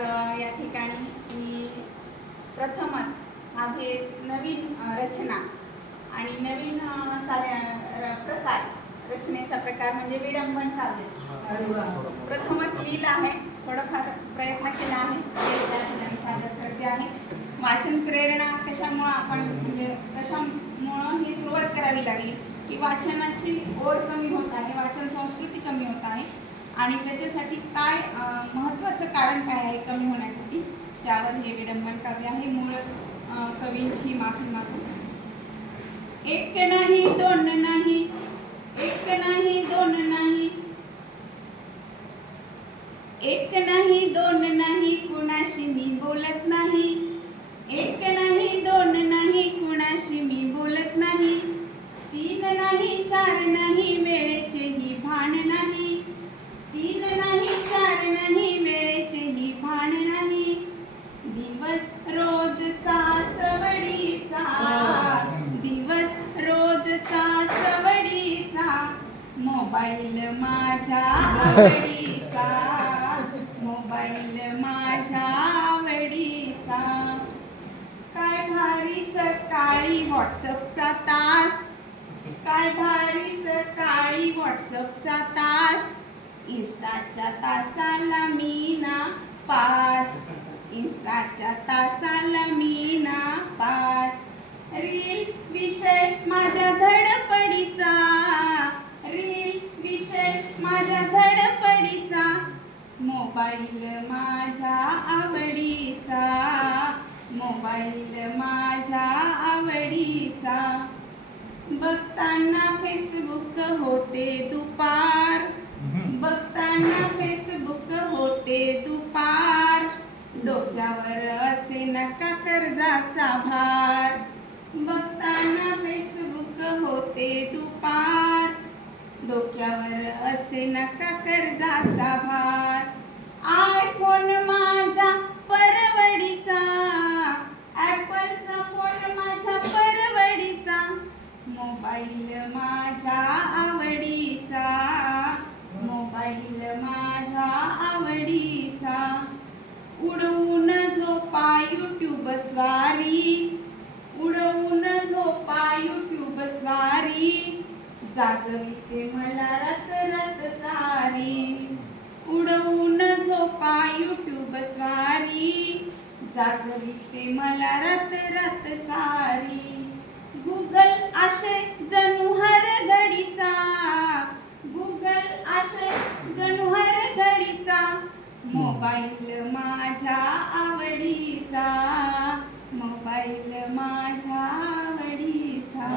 या ठिकाणी मी प्रथमच माझी एक नवीन रचना आणि नवीन प्रकार, रचनेचा प्रकार म्हणजे विडंबन काव्य प्रथमच लिहिलं आहे. थोडंफार प्रयत्न केला आहे, ते सादर करते आहे. वाचन प्रेरणा कशामुळं आपण म्हणजे कशामुळं ही सुरुवात करावी लागली की वाचनाची ओढ कमी होत आहे, वाचन संस्कृती कमी होत आहे आणि त्याच्यासाठी काय महत्त्वाचं कारण काय आहे कमी होण्यासाठी, त्यावर हे विडंबन काव्य आहे. मूळ कवींची माफी मागतो. एक नाही दोन नाही, एक नाही दोन नाही, एक नाही दोन नाही, कुणाशी मी बोलत नाही. एक नाही दोन नाही, कुणाशी मी बोलत नाही. तीन नाही चार नाही, वेळेचेही भान नाही. तीन नाही चार नाही, वेळेचेही भान नाही. दिवस रोजचा सवडीचा, दिवस रोजचा सवडीचा, मोबाईल माझ्या आवडीचा, मोबाईल माझ्या आवडीचा. काय भारी सकाळी व्हॉट्सअपचा तास, काय भारी सकाळी व्हॉट्सअपचा तास. इंस्टाच्या तासाला मी ना पास, इंस्टाच्या तासाला मी ना पास. रील विषय माझ्या धडपडीचा, रील विषय माझ्या धडपडीचा, मोबाईल माझ्या आवडीचा, मोबाईल माझ्या आवडीचा. बघताना फेसबुक होते दुपार, बघताना फेसबुक होते दुपार. डोक्यावर असे नका कर्जाचा भार, बघताना फेसबुक होते दुपार. डोक्यावर असे नका कर्जाचा भार. आयफोन माझ्या परवडीचा, ॲपलचा फोन माझ्या परवडीचा, मोबाईल माझ्या आवडीचा, मोबाईल माझ्या आवडीचा. उडवून झोपा यूट्यूब स्वारी, उडवून झोपा यूट्यूब स्वारी, जागविते मला रात रात सारी. उडवून झोपा यूट्यूब स्वारी, जागविते मला रात रात सारी. गुगल आशे जणू हर घडीचा, गुगल आशे जणू हर घडीचा, मोबाईल माझ्या आवडीचा, मोबाईल माझ्या आवडीचा.